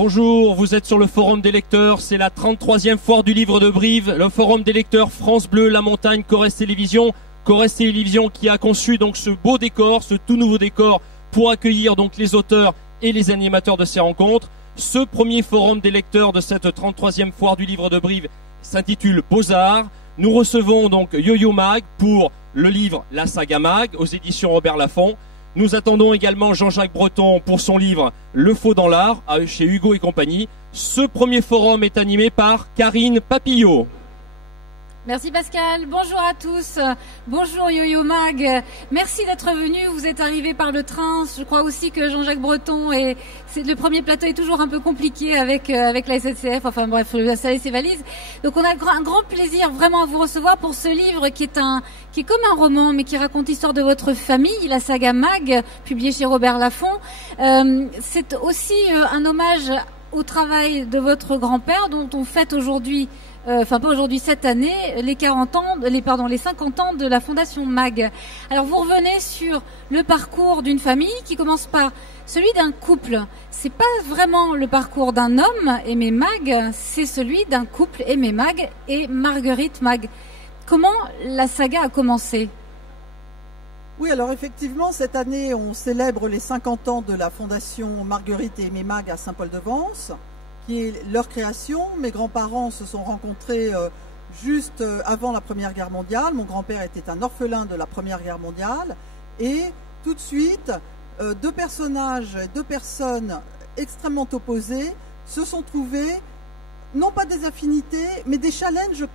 Bonjour, vous êtes sur le Forum des lecteurs, c'est la 33e foire du livre de Brive, le Forum des lecteurs France Bleu, La Montagne, Corrèze Télévision. Corrèze Télévision qui a conçu donc ce beau décor, ce tout nouveau décor pour accueillir donc les auteurs et les animateurs de ces rencontres. Ce premier Forum des lecteurs de cette 33e foire du livre de Brive s'intitule Beaux-Arts. Nous recevons donc Yo-Yo Mag pour le livre La Saga Mag aux éditions Robert Laffont. Nous attendons également Jean-Jacques Breton pour son livre Le Faux dans l'art chez Hugo et compagnie. Ce premier forum est animé par Karine Papillot. Merci Pascal, bonjour à tous, bonjour Yo-Yo Mag, merci d'être venu, vous êtes arrivé par le train, je crois aussi que Jean-Jacques Breton, et le premier plateau est toujours un peu compliqué avec la SNCF, enfin bref, il a installé ses valises. Donc on a un grand plaisir vraiment à vous recevoir pour ce livre qui est comme un roman, mais qui raconte l'histoire de votre famille, la saga Mag, publiée chez Robert Laffont. C'est aussi un hommage au travail de votre grand-père, dont on fête aujourd'hui, enfin pas aujourd'hui, cette année, les 50 ans de la Fondation Mag. Alors vous revenez sur le parcours d'une famille qui commence par celui d'un couple. C'est pas vraiment le parcours d'un homme, Aimé Mag, c'est celui d'un couple, Aimé Mag et Marguerite Mag. Comment la saga a commencé ? Oui, alors effectivement, cette année, on célèbre les 50 ans de la Fondation Marguerite et Aimé Mag à Saint-Paul-de-Vence, qui est leur création. Mes grands-parents se sont rencontrés juste avant la Première Guerre mondiale. Mon grand-père était un orphelin de la Première Guerre mondiale. Et tout de suite, deux personnes extrêmement opposées se sont trouvées, non pas des affinités, mais des challenges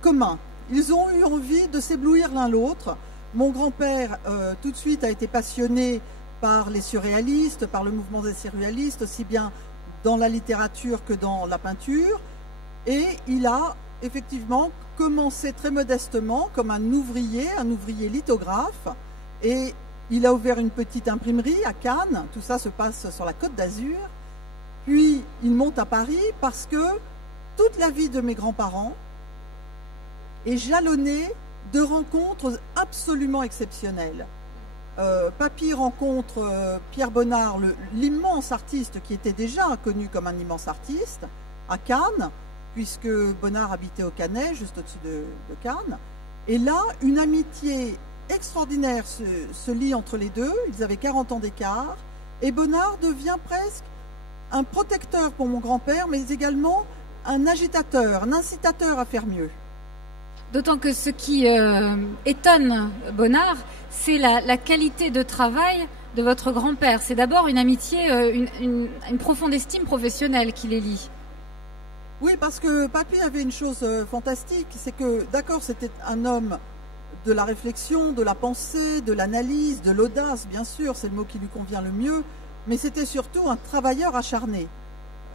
communs. Ils ont eu envie de s'éblouir l'un l'autre. Mon grand-père, tout de suite, a été passionné par les surréalistes, par le mouvement des surréalistes, aussi bien dans la littérature que dans la peinture. Et il a effectivement commencé très modestement comme un ouvrier lithographe. Et il a ouvert une petite imprimerie à Cannes. Tout ça se passe sur la Côte d'Azur. Puis il monte à Paris parce que toute la vie de mes grands-parents est jalonnée de rencontres absolument exceptionnelles. Papy rencontre Pierre Bonnard, l'immense artiste qui était déjà connu comme un immense artiste, à Cannes, puisque Bonnard habitait au Canet, juste au-dessus de Cannes. Et là, une amitié extraordinaire se lie entre les deux. Ils avaient 40 ans d'écart. Et Bonnard devient presque un protecteur pour mon grand-père, mais également un agitateur, un incitateur à faire mieux. D'autant que ce qui étonne Bonnard, c'est la qualité de travail de votre grand-père. C'est d'abord une amitié, une profonde estime professionnelle qui les lie. Oui, parce que Papy avait une chose fantastique, c'est que, d'accord, c'était un homme de la réflexion, de la pensée, de l'analyse, de l'audace, bien sûr, c'est le mot qui lui convient le mieux, mais c'était surtout un travailleur acharné,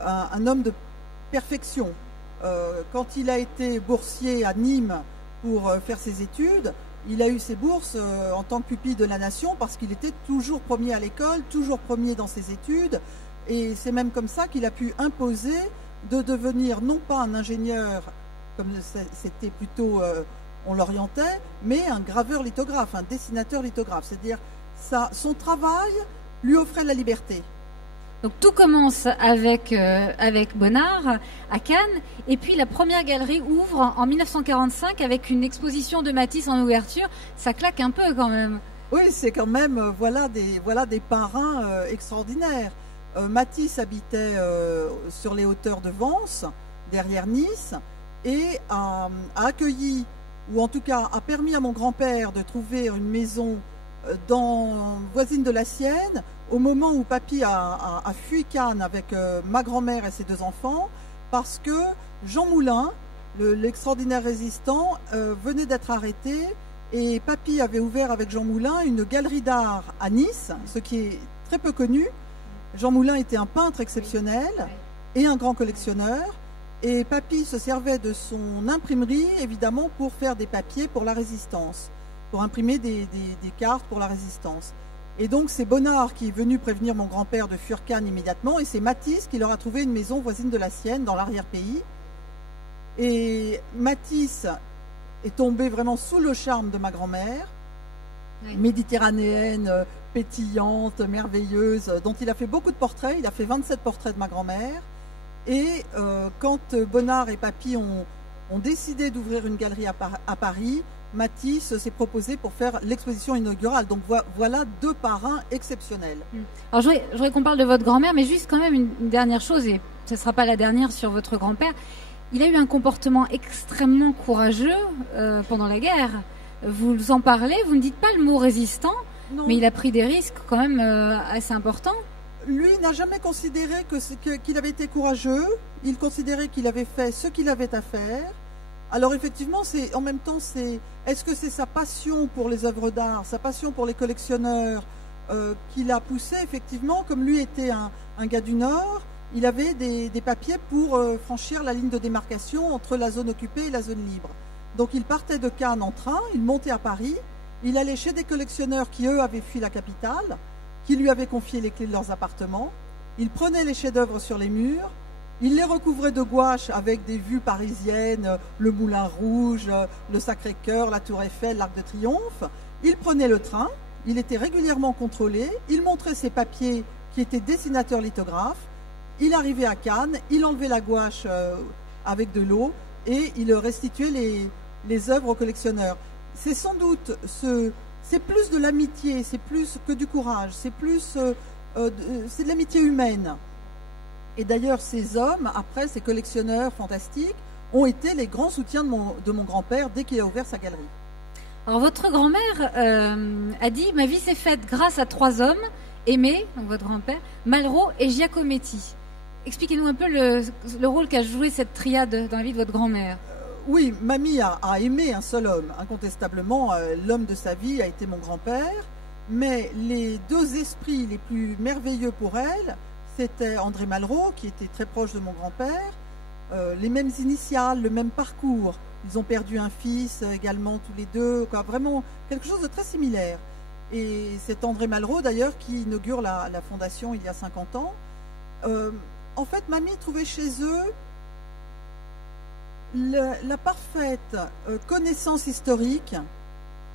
un homme de perfection. Quand il a été boursier à Nîmes pour faire ses études, il a eu ses bourses en tant que pupille de la nation parce qu'il était toujours premier à l'école, toujours premier dans ses études. Et c'est même comme ça qu'il a pu imposer de devenir non pas un ingénieur, comme c'était plutôt, on l'orientait, mais un graveur lithographe, un dessinateur lithographe. C'est-à-dire son travail lui offrait la liberté. Donc tout commence avec Bonnard à Cannes, et puis la première galerie ouvre en 1945 avec une exposition de Matisse en ouverture. Ça claque un peu quand même. Oui, c'est quand même, voilà des parrains extraordinaires. Matisse habitait sur les hauteurs de Vence, derrière Nice, et a accueilli, ou en tout cas a permis à mon grand-père de trouver une maison voisine de la sienne, au moment où Papy a fui Cannes avec ma grand-mère et ses deux enfants, parce que Jean Moulin, l'extraordinaire résistant, venait d'être arrêté, et Papy avait ouvert avec Jean Moulin une galerie d'art à Nice, ce qui est très peu connu. Jean Moulin était un peintre exceptionnel et un grand collectionneur, et Papy se servait de son imprimerie, évidemment, pour faire des papiers pour la Résistance, pour imprimer des cartes pour la Résistance. Et donc c'est Bonnard qui est venu prévenir mon grand-père de fuir Cannes immédiatement, et c'est Matisse qui leur a trouvé une maison voisine de la sienne, dans l'arrière-pays. Et Matisse est tombé vraiment sous le charme de ma grand-mère, méditerranéenne, pétillante, merveilleuse, dont il a fait beaucoup de portraits. Il a fait 27 portraits de ma grand-mère. Et quand Bonnard et Papy ont décidé d'ouvrir une galerie à Paris, Matisse s'est proposé pour faire l'exposition inaugurale. Donc voilà deux parrains exceptionnels. Alors je voudrais qu'on parle de votre grand-mère, mais juste quand même une dernière chose, et ce ne sera pas la dernière sur votre grand-père. Il a eu un comportement extrêmement courageux pendant la guerre. Vous en parlez, vous ne dites pas le mot résistant, non. Mais il a pris des risques quand même assez importants. Lui n'a jamais considéré qu'il avait été courageux. Il considérait qu'il avait fait ce qu'il avait à faire. Alors effectivement, en même temps, est-ce que c'est sa passion pour les œuvres d'art, sa passion pour les collectionneurs qui l'a poussé? Effectivement, comme lui était un gars du Nord, il avait des papiers pour franchir la ligne de démarcation entre la zone occupée et la zone libre. Donc il partait de Cannes en train, il montait à Paris, il allait chez des collectionneurs qui, eux, avaient fui la capitale, qui lui avaient confié les clés de leurs appartements. Il prenait les chefs-d'œuvre sur les murs, il les recouvrait de gouache avec des vues parisiennes, le Moulin Rouge, le Sacré-Cœur, la Tour Eiffel, l'Arc de Triomphe. Il prenait le train, il était régulièrement contrôlé, il montrait ses papiers qui étaient dessinateur lithographe, il arrivait à Cannes, il enlevait la gouache avec de l'eau et il restituait les œuvres aux collectionneurs. C'est sans doute c'est plus de l'amitié, c'est plus que du courage, c'est de l'amitié humaine. Et d'ailleurs, ces hommes, après, ces collectionneurs fantastiques, ont été les grands soutiens de mon grand-père dès qu'il a ouvert sa galerie. Alors, votre grand-mère a dit « Ma vie s'est faite grâce à 3 hommes, Aimé, donc votre grand-père, Malraux et Giacometti ». Expliquez-nous un peu le rôle qu'a joué cette triade dans la vie de votre grand-mère. Oui, mamie a aimé un seul homme. Incontestablement, l'homme de sa vie a été mon grand-père. Mais les 2 esprits les plus merveilleux pour elle, c'était André Malraux, qui était très proche de mon grand-père, les mêmes initiales, le même parcours. Ils ont perdu un fils également tous les deux, quoi, vraiment quelque chose de très similaire. Et c'est André Malraux d'ailleurs qui inaugure la fondation il y a 50 ans. En fait, mamie trouvait chez eux la parfaite connaissance historique,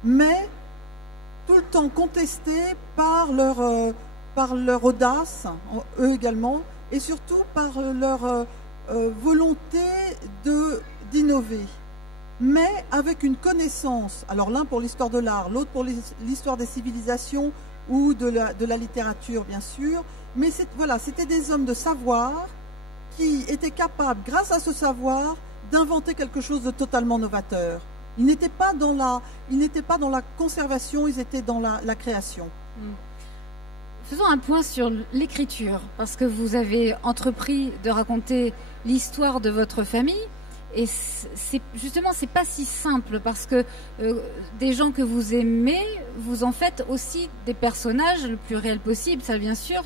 mais tout le temps contestée par leur audace, eux également, et surtout par leur volonté d'innover, mais avec une connaissance, alors l'un pour l'histoire de l'art, l'autre pour l'histoire des civilisations ou de la littérature, bien sûr, mais voilà, c'était des hommes de savoir qui étaient capables, grâce à ce savoir, d'inventer quelque chose de totalement novateur. Ils n'étaient pas dans la conservation, ils étaient dans la création. Faisons un point sur l'écriture, parce que vous avez entrepris de raconter l'histoire de votre famille, et c'est pas si simple, parce que des gens que vous aimez, vous en faites aussi des personnages le plus réel possible, ça bien sûr,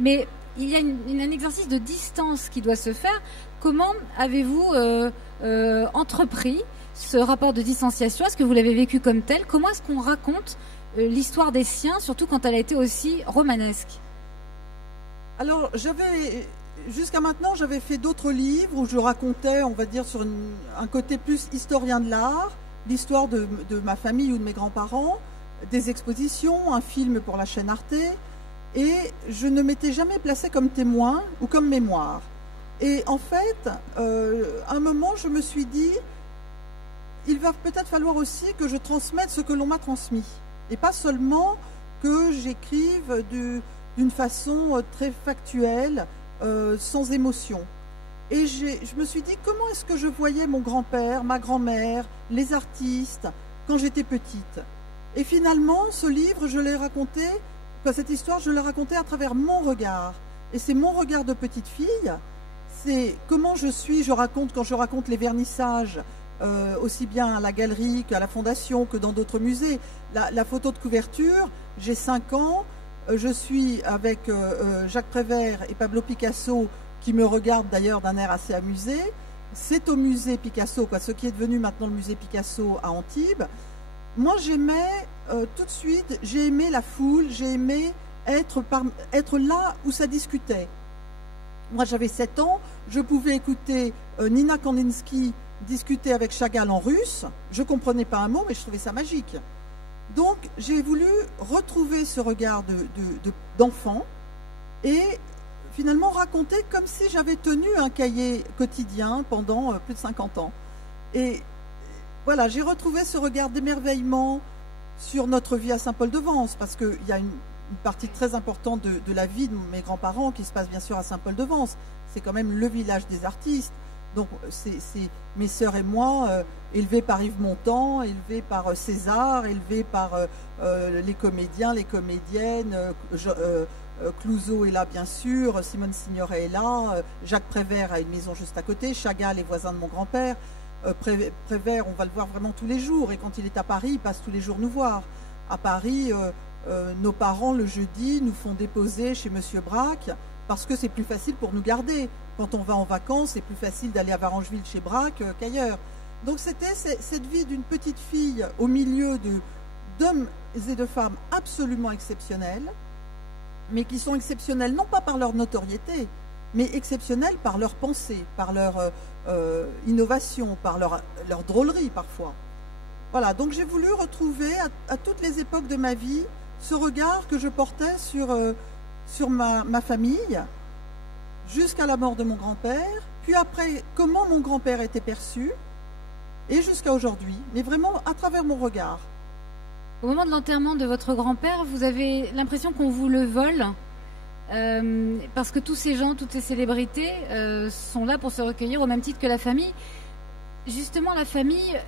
mais il y a un exercice de distance qui doit se faire. Comment avez-vous entrepris ce rapport de distanciation? Est-ce que vous l'avez vécu comme tel? Comment est-ce qu'on raconte l'histoire des siens, surtout quand elle a été aussi romanesque? Alors, jusqu'à maintenant, j'avais fait d'autres livres où je racontais, on va dire, sur un côté plus historien de l'art, l'histoire de ma famille ou de mes grands-parents, des expositions, un film pour la chaîne Arte, et je ne m'étais jamais placée comme témoin ou comme mémoire. Et en fait, à un moment, je me suis dit, il va peut-être falloir aussi que je transmette ce que l'on m'a transmis. Et pas seulement que j'écrive d'une façon très factuelle, sans émotion. Et je me suis dit, comment est-ce que je voyais mon grand-père, ma grand-mère, les artistes, quand j'étais petite? Et finalement, ce livre, cette histoire, je l'ai racontée à travers mon regard. Et c'est mon regard de petite fille. C'est comment quand je raconte les vernissages, aussi bien à la galerie qu'à la fondation, que dans d'autres musées. La photo de couverture, j'ai 5 ans, je suis avec Jacques Prévert et Pablo Picasso, qui me regardent d'ailleurs d'un air assez amusé. C'est au musée Picasso, ce qui est devenu maintenant le musée Picasso à Antibes. Moi, j'aimais tout de suite, j'ai aimé la foule, j'ai aimé être là où ça discutait. Moi, j'avais 7 ans, je pouvais écouter Nina Kandinsky discuter avec Chagall en russe. Je ne comprenais pas un mot, mais je trouvais ça magique. Donc j'ai voulu retrouver ce regard d'enfant et finalement raconter comme si j'avais tenu un cahier quotidien pendant plus de 50 ans. Et voilà, j'ai retrouvé ce regard d'émerveillement sur notre vie à Saint-Paul-de-Vence, parce qu'il y a une partie très importante de la vie de mes grands-parents qui se passe bien sûr à Saint-Paul-de-Vence. C'est quand même le village des artistes. Donc c'est mes sœurs et moi, élevés par Yves Montand, élevés par César, élevés par les comédiens, les comédiennes, Clouzot est là bien sûr, Simone Signoret est là, Jacques Prévert a une maison juste à côté, Chagall est voisin de mon grand-père. Prévert, on va le voir vraiment tous les jours, et quand il est à Paris, il passe tous les jours nous voir. À Paris, nos parents le jeudi nous font déposer chez Monsieur Braque, parce que c'est plus facile pour nous garder. Quand on va en vacances, c'est plus facile d'aller à Varangeville chez Braque qu'ailleurs. Donc c'était cette vie d'une petite fille au milieu d'hommes et de femmes absolument exceptionnels, mais qui sont exceptionnels non pas par leur notoriété, mais exceptionnels par leur pensée, par leur innovation, par leur drôlerie parfois. Voilà, donc j'ai voulu retrouver à toutes les époques de ma vie ce regard que je portais sur ma famille, jusqu'à la mort de mon grand-père, puis après comment mon grand-père était perçu, et jusqu'à aujourd'hui, mais vraiment à travers mon regard. Au moment de l'enterrement de votre grand-père, vous avez l'impression qu'on vous le vole, parce que tous ces gens, toutes ces célébrités sont là pour se recueillir au même titre que la famille. Justement, la famille,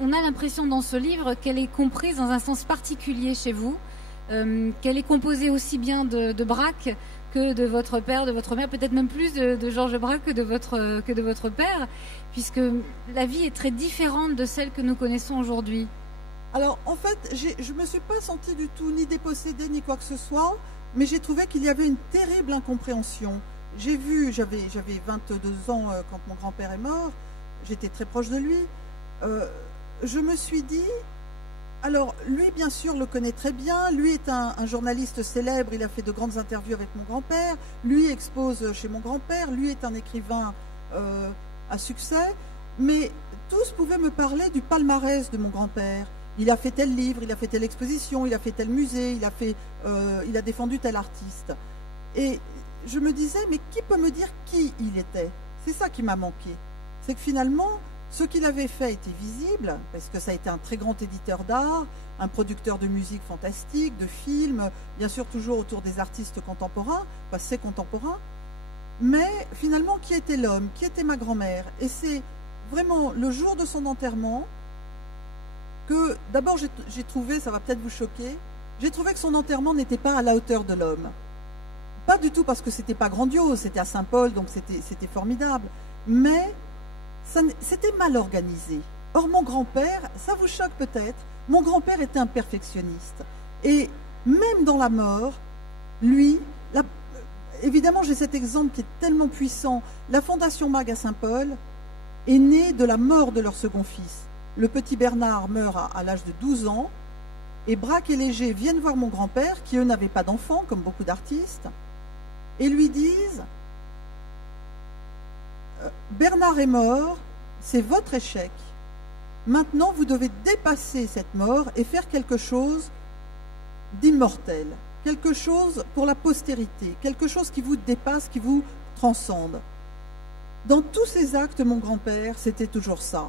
on a l'impression dans ce livre qu'elle est comprise dans un sens particulier chez vous, qu'elle est composée aussi bien de Braque que de votre père, de votre mère, peut-être même plus de Georges Braque que de votre père, puisque la vie est très différente de celle que nous connaissons aujourd'hui. Alors, en fait, je ne me suis pas sentie du tout ni dépossédée ni quoi que ce soit, mais j'ai trouvé qu'il y avait une terrible incompréhension. J'ai vu, j'avais 22 ans quand mon grand-père est mort, j'étais très proche de lui. Je me suis dit, alors lui bien sûr le connaît très bien, lui est un journaliste célèbre, il a fait de grandes interviews avec mon grand-père, lui expose chez mon grand-père, lui est un écrivain à succès, mais tous pouvaient me parler du palmarès de mon grand-père. Il a fait tel livre, il a fait telle exposition, il a fait tel musée, il a défendu tel artiste. Et je me disais, mais qui peut me dire qui il était? C'est ça qui m'a manqué. C'est que finalement, ce qu'il avait fait était visible, parce que ça a été un très grand éditeur d'art, un producteur de musique fantastique, de films, bien sûr toujours autour des artistes contemporains, passés contemporains. Mais finalement, qui était l'homme? Qui était ma grand-mère? Et c'est vraiment le jour de son enterrement que, d'abord j'ai trouvé, ça va peut-être vous choquer, j'ai trouvé que son enterrement n'était pas à la hauteur de l'homme. Pas du tout parce que c'était pas grandiose, c'était à Saint-Paul, donc c'était formidable. Mais c'était mal organisé. Or, mon grand-père, ça vous choque peut-être, mon grand-père était un perfectionniste. Et même dans la mort, lui, évidemment, j'ai cet exemple qui est tellement puissant. La Fondation Mag à Saint-Paul est née de la mort de leur second fils. Le petit Bernard meurt à l'âge de 12 ans, et Braque et Léger viennent voir mon grand-père, qui eux n'avaient pas d'enfants, comme beaucoup d'artistes, et lui disent « Bernard est mort, c'est votre échec. Maintenant, vous devez dépasser cette mort et faire quelque chose d'immortel, quelque chose pour la postérité, quelque chose qui vous dépasse, qui vous transcende. » Dans tous ses actes, mon grand-père, c'était toujours ça.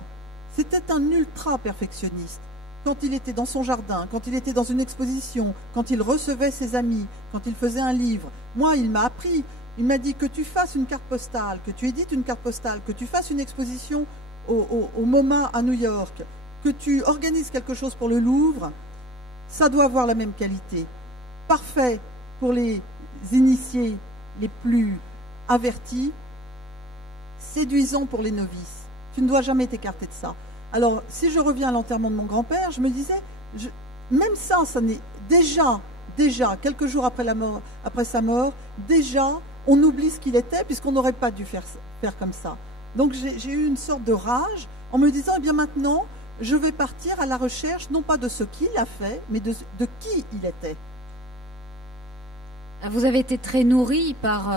C'était un ultra-perfectionniste. Quand il était dans son jardin, quand il était dans une exposition, quand il recevait ses amis, quand il faisait un livre. Moi, il m'a appris, il m'a dit que tu fasses une carte postale, que tu édites une carte postale, que tu fasses une exposition au MoMA à New York, que tu organises quelque chose pour le Louvre, ça doit avoir la même qualité. Parfait pour les initiés les plus avertis, séduisant pour les novices. Tu ne dois jamais t'écarter de ça. Alors, si je reviens à l'enterrement de mon grand-père, je me disais, même ça n'est déjà, quelques jours après sa mort, déjà, on oublie ce qu'il était, puisqu'on n'aurait pas dû faire comme ça. Donc, j'ai eu une sorte de rage en me disant, eh bien maintenant, je vais partir à la recherche, non pas de ce qu'il a fait, mais de qui il était. Vous avez été très nourri par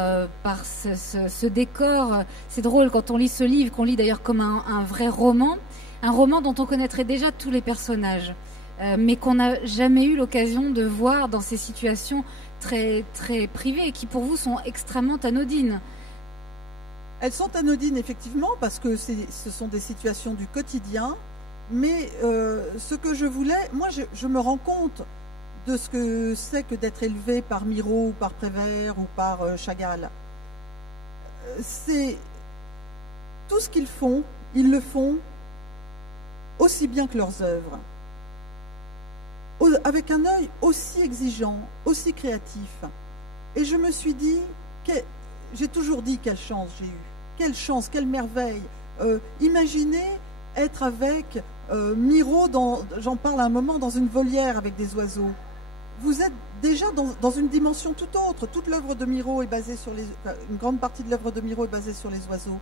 ce décor. C'est drôle quand on lit ce livre, qu'on lit d'ailleurs comme un vrai roman, un roman dont on connaîtrait déjà tous les personnages. mais qu'on n'a jamais eu l'occasion de voir dans ces situations très, très privées et qui pour vous sont extrêmement anodines. Elles sont anodines effectivement parce que ce sont des situations du quotidien, mais ce que je voulais, moi je me rends compte de ce que c'est que d'être élevé par Miro ou par Prévert ou par Chagall. C'est tout ce qu'ils font, ils le font aussi bien que leurs œuvres, avec un œil aussi exigeant, aussi créatif. Et je me suis dit, j'ai toujours dit quelle chance j'ai eue, quelle chance, quelle merveille. Imaginez être avec Miro, j'en parle à un moment, dans une volière avec des oiseaux. Vous êtes déjà dans une dimension tout autre. Toute l'œuvre de Miro est basée sur une grande partie de l'œuvre de Miro est basée sur les oiseaux.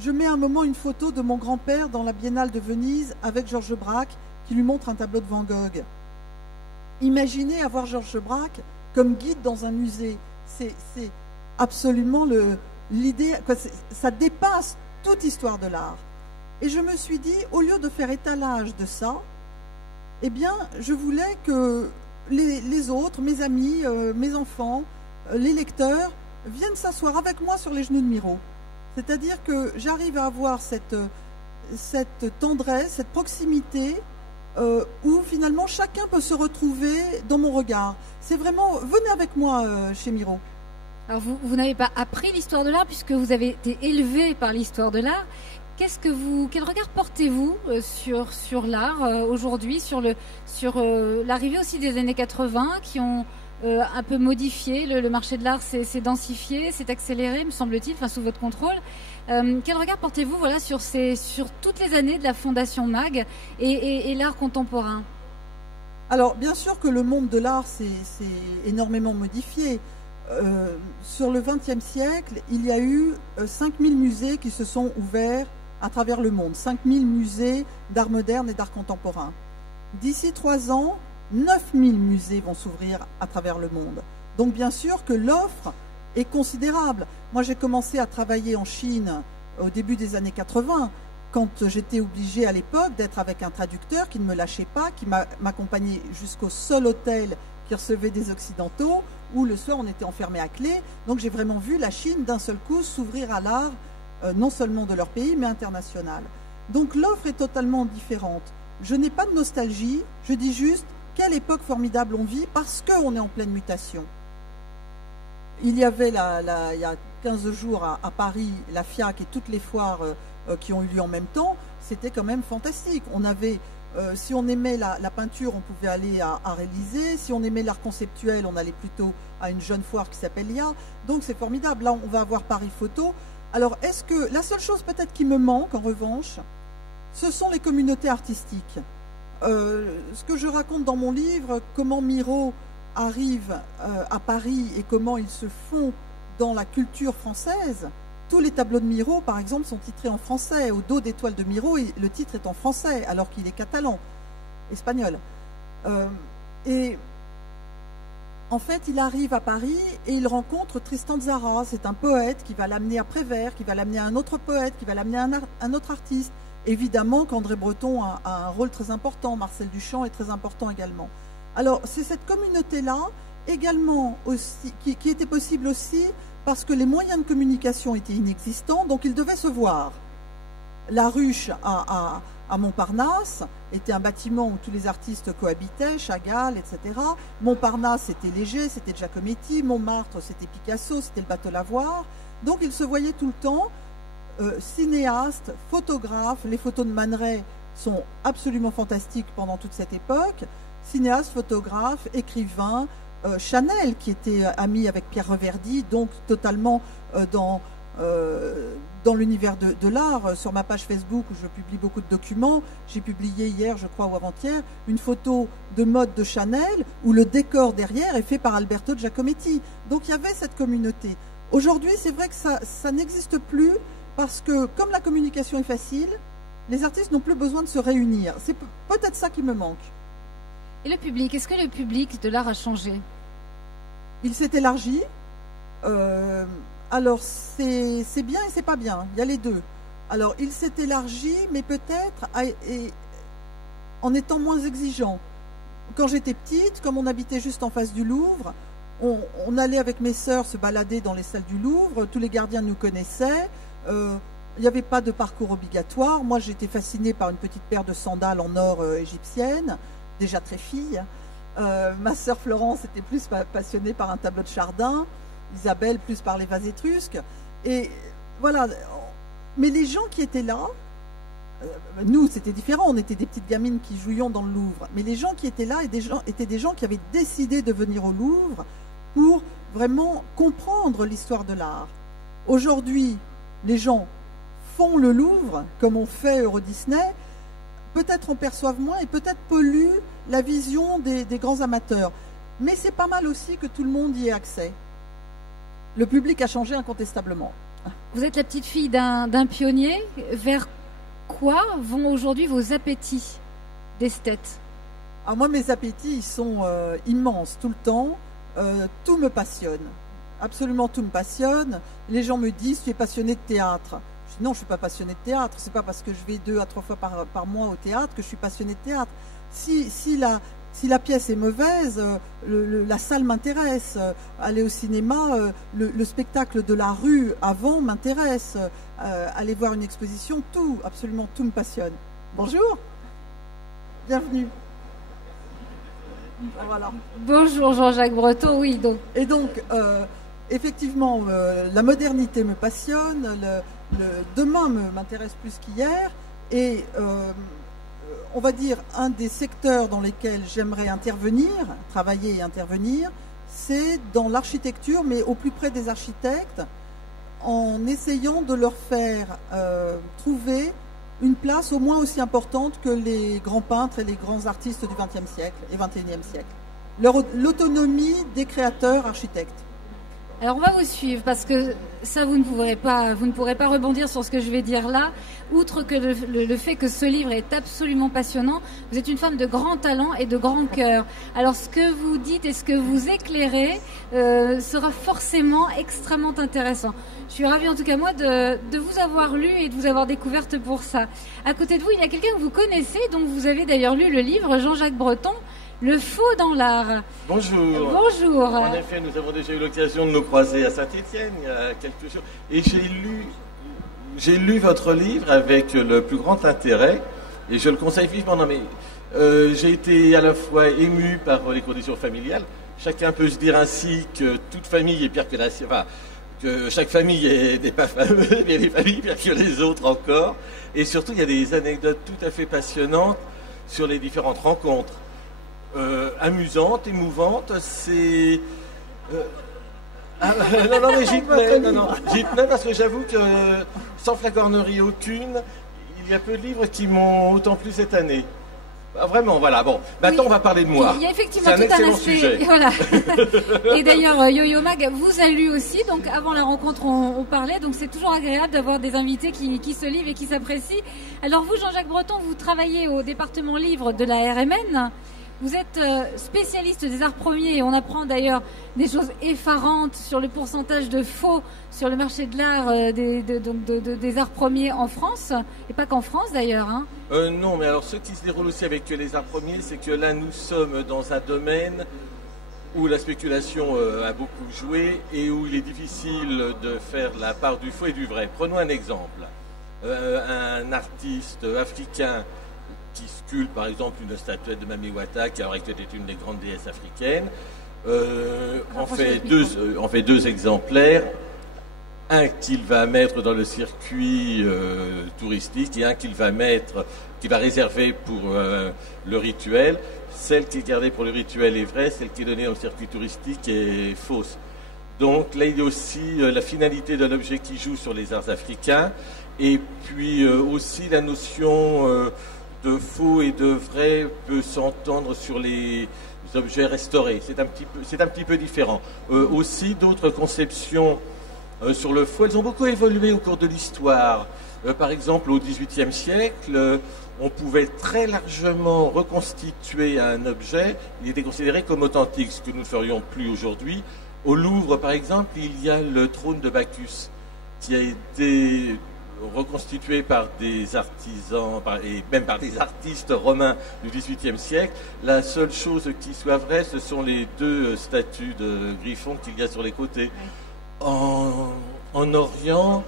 Je mets un moment une photo de mon grand-père dans la Biennale de Venise avec Georges Braque qui lui montre un tableau de Van Gogh. Imaginez avoir Georges Braque comme guide dans un musée. C'est absolument l'idée, ça dépasse toute histoire de l'art. Et je me suis dit, au lieu de faire étalage de ça, eh bien, je voulais que les autres, mes amis, mes enfants, les lecteurs, viennent s'asseoir avec moi sur les genoux de Miro. C'est-à-dire que j'arrive à avoir cette tendresse, cette proximité, où finalement chacun peut se retrouver dans mon regard. C'est vraiment, venez avec moi chez Miro. Alors vous n'avez pas appris l'histoire de l'art puisque vous avez été élevé par l'histoire de l'art. Quel regard portez-vous sur l'art aujourd'hui, sur l'arrivée aussi des années 80 qui ont un peu modifié le marché de l'art, s'est densifié, s'est accéléré, me semble-t-il, sous votre contrôle. Quel regard portez-vous sur toutes les années de la Fondation MAG et l'art contemporain? Alors, bien sûr que le monde de l'art s'est énormément modifié. Sur le XXe siècle, il y a eu 5000 musées qui se sont ouverts à travers le monde. 5000 musées d'art moderne et d'art contemporain. D'ici 3 ans, 9000 musées vont s'ouvrir à travers le monde. Donc bien sûr que l'offre est considérable. Moi, j'ai commencé à travailler en Chine au début des années 80, quand j'étais obligée à l'époque d'être avec un traducteur qui ne me lâchait pas, qui m'accompagnait jusqu'au seul hôtel qui recevait des Occidentaux, où le soir on était enfermé à clé. Donc j'ai vraiment vu la Chine d'un seul coup s'ouvrir à l'art, non seulement de leur pays, mais international. Donc l'offre est totalement différente. Je n'ai pas de nostalgie, je dis juste quelle époque formidable on vit parce qu'on est en pleine mutation. Il y avait, il y a 15 jours à Paris, la FIAC et toutes les foires qui ont eu lieu en même temps, c'était quand même fantastique. On avait, si on aimait la peinture, on pouvait aller à Élysée. Si on aimait l'art conceptuel, on allait plutôt à une jeune foire qui s'appelle IA. Donc c'est formidable. Là, on va avoir Paris Photo. Alors, est-ce que la seule chose peut-être qui me manque, en revanche, ce sont les communautés artistiques. Ce que je raconte dans mon livre, comment Miro arrive à Paris et comment ils se font dans la culture française. Tous les tableaux de Miro, par exemple, sont titrés en français. Au dos d'étoile de Miro, le titre est en français, alors qu'il est catalan, espagnol. Et en fait, il arrive à Paris et il rencontre Tristan Tzara. C'est un poète qui va l'amener à Prévert, qui va l'amener à un autre poète, qui va l'amener à un autre artiste. Évidemment qu'André Breton a un rôle très important, Marcel Duchamp est très important également. Alors, c'est cette communauté-là, également, aussi, qui était possible aussi parce que les moyens de communication étaient inexistants, donc ils devaient se voir. La ruche à Montparnasse était un bâtiment où tous les artistes cohabitaient, Chagall, etc. Montparnasse, c'était Léger, c'était Giacometti. Montmartre, c'était Picasso, c'était le bateau Lavoir. Donc ils se voyaient tout le temps, cinéastes, photographes. Les photos de Man Ray sont absolument fantastiques pendant toute cette époque. Cinéastes, photographes, écrivains, Chanel, qui était ami avec Pierre Reverdy, donc totalement dans l'univers de l'art. Sur ma page Facebook, où je publie beaucoup de documents, j'ai publié hier, je crois, ou avant-hier, une photo de mode de Chanel, où le décor derrière est fait par Alberto Giacometti. Donc il y avait cette communauté. Aujourd'hui, c'est vrai que ça n'existe plus, parce que comme la communication est facile, les artistes n'ont plus besoin de se réunir. C'est peut-être ça qui me manque. Et le public, est-ce que le public de l'art a changé? Il s'est élargi. Alors, c'est bien et c'est pas bien. Il y a les deux. Alors, il s'est élargi, mais peut-être en étant moins exigeant. quand j'étais petite, comme on habitait juste en face du Louvre, on allait avec mes sœurs se balader dans les salles du Louvre, tous les gardiens nous connaissaient, il n'y avait pas de parcours obligatoire. Moi, j'étais fascinée par une petite paire de sandales en or égyptienne, déjà très fille. Ma sœur Florence était plus passionnée par un tableau de Chardin, Isabelle plus par les vases étrusques. Et voilà. Mais les gens qui étaient là, nous c'était différent, on était des petites gamines qui jouions dans le Louvre. Mais les gens qui étaient là étaient des gens qui avaient décidé de venir au Louvre pour vraiment comprendre l'histoire de l'art. Aujourd'hui, les gens font le Louvre, comme on fait Euro Disney, peut-être en perçoivent moins et peut-être polluent la vision des grands amateurs. Mais c'est pas mal aussi que tout le monde y ait accès. Le public a changé incontestablement. Vous êtes la petite fille d'un pionnier. Vers quoi vont aujourd'hui vos appétits d'esthète? Ah, moi, mes appétits, ils sont immenses tout le temps. Tout me passionne. Absolument tout me passionne. Les gens me disent, tu es passionné de théâtre. Je dis, non, je ne suis pas passionné de théâtre. Ce n'est pas parce que je vais 2 à 3 fois par mois au théâtre que je suis passionné de théâtre. Si la pièce est mauvaise, la salle m'intéresse. Aller au cinéma, le spectacle de la rue avant m'intéresse. Aller voir une exposition, tout, absolument tout me passionne. Bonjour, bienvenue. Voilà. Bonjour Jean-Jacques Breton, oui. Et donc, effectivement, la modernité me passionne, demain m'intéresse plus qu'hier, et on va dire un des secteurs dans lesquels j'aimerais intervenir, travailler et intervenir, c'est dans l'architecture, mais au plus près des architectes, en essayant de leur faire trouver une place au moins aussi importante que les grands peintres et les grands artistes du XXe siècle et XXIe siècle. L'autonomie des créateurs architectes. Alors on va vous suivre parce que ça vous ne pourrez pas rebondir sur ce que je vais dire là. Outre que le fait que ce livre est absolument passionnant, vous êtes une femme de grand talent et de grand cœur. Alors ce que vous dites et ce que vous éclairez sera forcément extrêmement intéressant. Je suis ravie en tout cas moi de vous avoir lu et de vous avoir découverte pour ça. À côté de vous, il y a quelqu'un que vous connaissez, dont vous avez d'ailleurs lu le livre, Jean-Jacques Breton, Le faux dans l'art. Bonjour. Bonjour. En effet, nous avons déjà eu l'occasion de nous croiser à Saint-Étienne il y a quelques jours. Et j'ai lu votre livre avec le plus grand intérêt et je le conseille vivement. Non, mais j'ai été à la fois ému par les conditions familiales. Chacun peut se dire ainsi que toute famille est pire que la sienne. Enfin, que chaque famille n'est pas fameuse, mais il y a des familles pires que les autres encore. Et surtout, il y a des anecdotes tout à fait passionnantes sur les différentes rencontres. Amusantes, émouvantes, c'est... non, mais j'y tenais parce que j'avoue que sans flagornerie aucune, il y a peu de livres qui m'ont autant plu cette année. Vraiment, voilà. Bon, maintenant on va parler de moi. Il y a effectivement tout un aspect. Voilà. Et d'ailleurs, Yo-Yo Mag vous a lu aussi. Donc avant la rencontre, on parlait. Donc c'est toujours agréable d'avoir des invités qui se livrent et qui s'apprécient. Alors vous, Jean-Jacques Breton, vous travaillez au département livre de la RMN. Vous êtes spécialiste des arts premiers et on apprend d'ailleurs des choses effarantes sur le pourcentage de faux sur le marché de l'art des arts premiers en France, et pas qu'en France d'ailleurs. Hein. Non, mais alors ce qui se déroule aussi avec les arts premiers, c'est que là nous sommes dans un domaine où la spéculation a beaucoup joué et où il est difficile de faire la part du faux et du vrai. Prenons un exemple. Un artiste africain qui sculpte par exemple une statuette de Mami Wata, qui à l'heure actuelle est une des grandes déesses africaines, en fait deux exemplaires, un qu'il va mettre dans le circuit touristique et un qu'il va réserver pour le rituel. Celle qui est gardée pour le rituel est vraie, celle qui est donnée dans le circuit touristique est fausse. Donc là il y a aussi la finalité de l'objet qui joue sur les arts africains, et puis aussi la notion de faux et de vrai peut s'entendre sur les objets restaurés. C'est un petit peu différent. Aussi, d'autres conceptions sur le faux, elles ont beaucoup évolué au cours de l'histoire. Par exemple, au XVIIIe siècle, on pouvait très largement reconstituer un objet. Il était considéré comme authentique, ce que nous ne ferions plus aujourd'hui. Au Louvre, par exemple, il y a le trône de Bacchus qui a été reconstitués par des artisans et même par des artistes romains du XVIIIe siècle. La seule chose qui soit vraie, ce sont les deux statues de griffons qu'il y a sur les côtés. En Orient,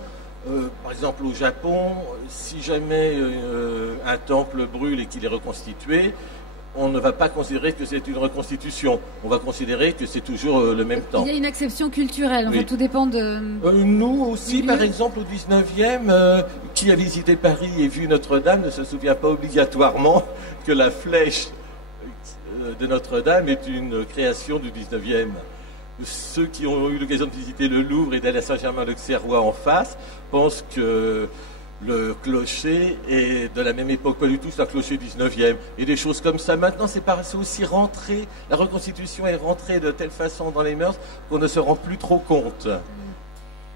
par exemple au Japon, si jamais un temple brûle et qu'il est reconstitué, on ne va pas considérer que c'est une reconstitution. On va considérer que c'est toujours le même temple. Il y a une acception culturelle, oui. Enfin, tout dépend de... nous aussi, par exemple, au 19e, qui a visité Paris et vu Notre-Dame ne se souvient pas obligatoirement que la flèche de Notre-Dame est une création du 19e. Ceux qui ont eu l'occasion de visiter le Louvre et d'aller à Saint-Germain-l'Auxerrois en face pensent que le clocher est de la même époque, pas du tout, c'est un clocher 19e, et des choses comme ça. Maintenant, c'est aussi rentré, la reconstitution est rentrée de telle façon dans les mœurs qu'on ne se rend plus trop compte.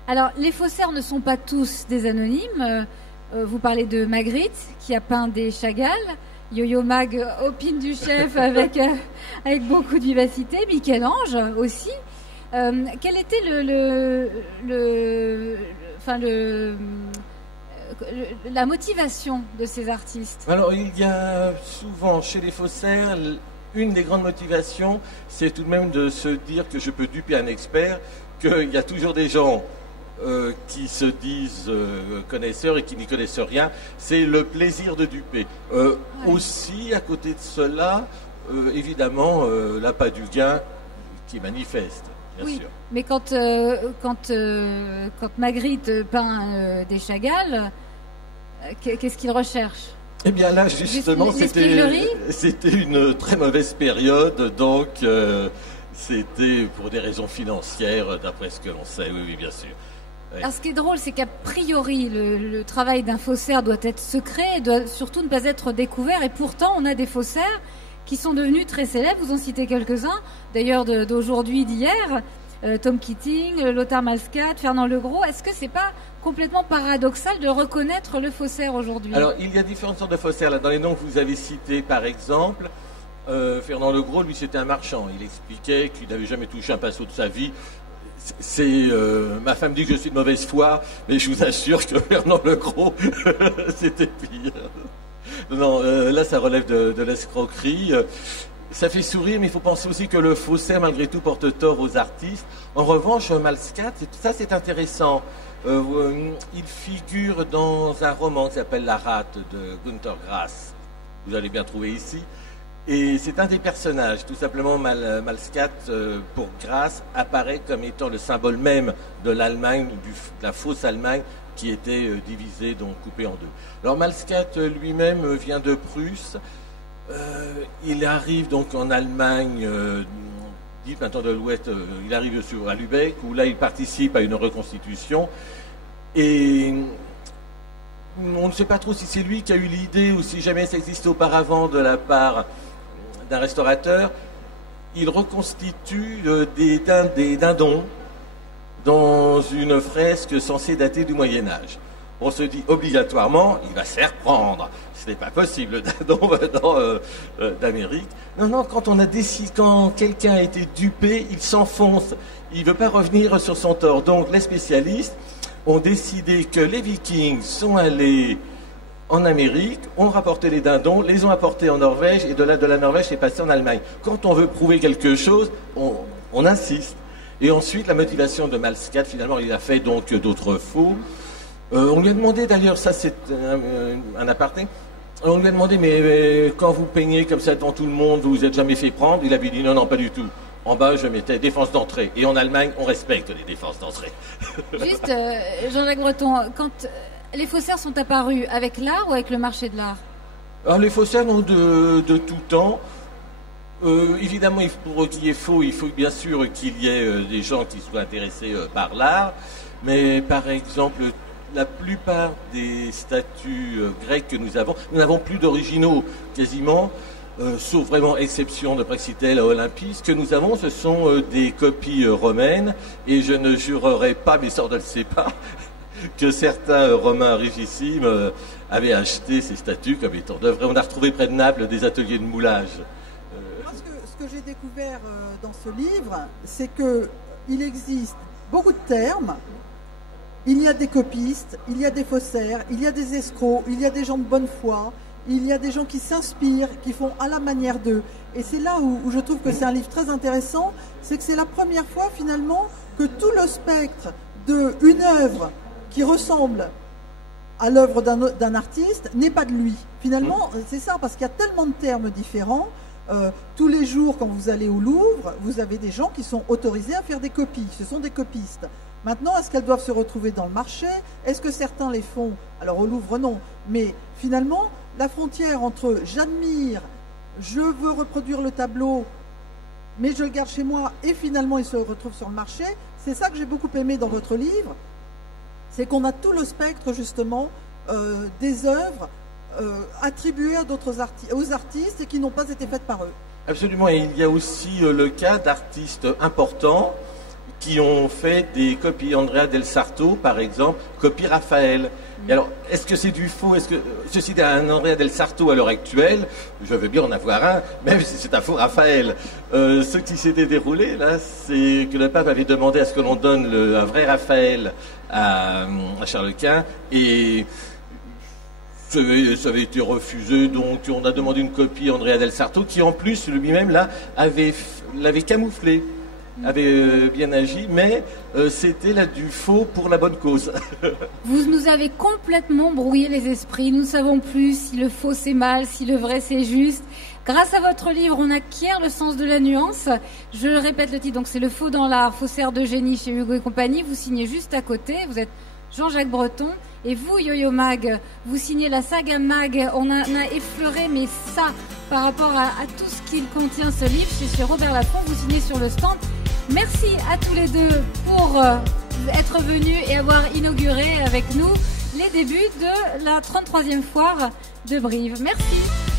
Alors, les faussaires ne sont pas tous des anonymes. Vous parlez de Magritte, qui a peint des Chagall. Yo-Yo Mag opine du chef avec beaucoup de vivacité. Michel-Ange aussi. Quel était la motivation de ces artistes? Alors, il y a souvent chez les faussaires, une des grandes motivations, c'est tout de même de se dire que je peux duper un expert, qu'il y a toujours des gens qui se disent connaisseurs et qui n'y connaissent rien. C'est le plaisir de duper. Ouais. Aussi, à côté de cela, évidemment, l'appât du gain qui est manifeste. Bien sûr. Mais quand Magritte peint des Chagall, qu'est-ce qu'il recherche? Eh bien là, justement, c'était une très mauvaise période, donc c'était pour des raisons financières, d'après ce que l'on sait, oui, bien sûr. Oui. Alors ce qui est drôle, c'est qu'a priori, le travail d'un faussaire doit être secret, et doit surtout ne pas être découvert, et pourtant on a des faussaires qui sont devenus très célèbres. Vous en citez quelques-uns, d'ailleurs d'aujourd'hui, d'hier, Tom Keating, Lothar Malskat, Fernand Legros. Est-ce que c'est pas complètement paradoxal de reconnaître le faussaire aujourd'hui? Alors, il y a différentes sortes de faussaires. Là, dans les noms que vous avez cités, par exemple, Fernand Legros, lui, c'était un marchand. Il expliquait qu'il n'avait jamais touché un pinceau de sa vie. Ma femme dit que je suis de mauvaise foi, mais je vous assure que Fernand Legros, c'était pire. Non, là, ça relève de l'escroquerie. Ça fait sourire, mais il faut penser aussi que le faussaire, malgré tout, porte tort aux artistes. En revanche, Malskat, ça c'est intéressant. Il figure dans un roman qui s'appelle La Rate de Günter Grass. Vous allez bien trouver ici. Et c'est un des personnages. Tout simplement, Malskat, pour Grass, apparaît comme étant le symbole même de l'Allemagne, de la fausse Allemagne, qui était divisée, donc coupée en deux. Alors Malskat lui-même vient de Prusse. Il arrive donc en Allemagne, dit maintenant de l'Ouest, il arrive à Lübeck, où là il participe à une reconstitution. Et on ne sait pas trop si c'est lui qui a eu l'idée ou si jamais ça existait auparavant de la part d'un restaurateur. Il reconstitue des dindons dans une fresque censée dater du Moyen-Âge. On se dit obligatoirement, il va se faire prendre. Ce n'est pas possible, le dindon d'Amérique. Non, quand quelqu'un a été dupé, il s'enfonce. Il ne veut pas revenir sur son tort. Donc les spécialistes ont décidé que les Vikings sont allés en Amérique, ont rapporté les dindons, les ont apportés en Norvège, et de la Norvège, c'est passé en Allemagne. Quand on veut prouver quelque chose, on insiste. Et ensuite, la motivation de Malskat, finalement, il a fait donc d'autres faux. On lui a demandé, d'ailleurs, ça c'est un aparté, on lui a demandé, mais quand vous peignez comme ça devant tout le monde, vous vous êtes jamais fait prendre? Il avait dit non, pas du tout. En bas, je mettais défense d'entrée. Et en Allemagne, on respecte les défenses d'entrée. Juste, Jean-Jacques Breton, quand les faussaires sont apparus, avec l'art ou avec le marché de l'art? Alors, les faussaires ont de tout temps. Évidemment, pour qu'il y ait faux, il faut bien sûr qu'il y ait des gens qui soient intéressés par l'art. Mais par exemple, la plupart des statues grecques que nous n'avons plus d'originaux quasiment, sauf vraiment exception de Praxitèle à Olympie. Ce que nous avons, ce sont des copies romaines, et je ne jurerai pas, mais ça on ne le sait pas, que certains Romains richissimes avaient acheté ces statues comme étant d'œuvres. On a retrouvé près de Naples des ateliers de moulage. Ce que j'ai découvert dans ce livre, c'est qu'il existe beaucoup de termes il y a des copistes, il y a des faussaires, il y a des escrocs, il y a des gens de bonne foi, il y a des gens qui s'inspirent, qui font à la manière d'eux. Et c'est là où je trouve que c'est un livre très intéressant, c'est que c'est la première fois finalement que tout le spectre d'une œuvre qui ressemble à l'œuvre d'un artiste n'est pas de lui. Finalement, c'est ça, parce qu'il y a tellement de termes différents. Tous les jours, quand vous allez au Louvre, vous avez des gens qui sont autorisés à faire des copies. Ce sont des copistes. Maintenant, est-ce qu'elles doivent se retrouver dans le marché? Est-ce que certains les font? Alors au Louvre, non. Mais finalement, la frontière entre j'admire, je veux reproduire le tableau, mais je le garde chez moi, et finalement il se retrouve sur le marché, c'est ça que j'ai beaucoup aimé dans votre livre, c'est qu'on a tout le spectre justement des œuvres attribuées à aux artistes et qui n'ont pas été faites par eux. Absolument, et il y a aussi le cas d'artistes importants qui ont fait des copies. Andrea del Sarto, par exemple, copie Raphaël. Et alors, est-ce que c'est du faux? Est-ce que ceci est un Andrea del Sarto à l'heure actuelle? Je veux bien en avoir un, même si c'est un faux Raphaël. Ce qui s'était déroulé, là, c'est que le pape avait demandé à ce que l'on donne un vrai Raphaël à Charles Quint, et ça avait été refusé, donc on a demandé une copie Andrea del Sarto, qui en plus, lui-même, là, l'avait camouflé. Avait bien agi, mais c'était là du faux pour la bonne cause. Vous nous avez complètement brouillé les esprits. Nous ne savons plus si le faux c'est mal, si le vrai c'est juste. Grâce à votre livre, on acquiert le sens de la nuance. Je répète le titre, donc c'est Le faux dans l'art, faussaire de génie chez Hugo et compagnie. Vous signez juste à côté, vous êtes Jean-Jacques Breton. Et vous, Yo-Yo Mag, vous signez la saga Mag. On a effleuré, mais ça, par rapport à tout ce qu'il contient, ce livre, c'est chez Robert Laffont. Vous signez sur le stand. Merci à tous les deux pour être venus et avoir inauguré avec nous les débuts de la 33e foire de Brive. Merci.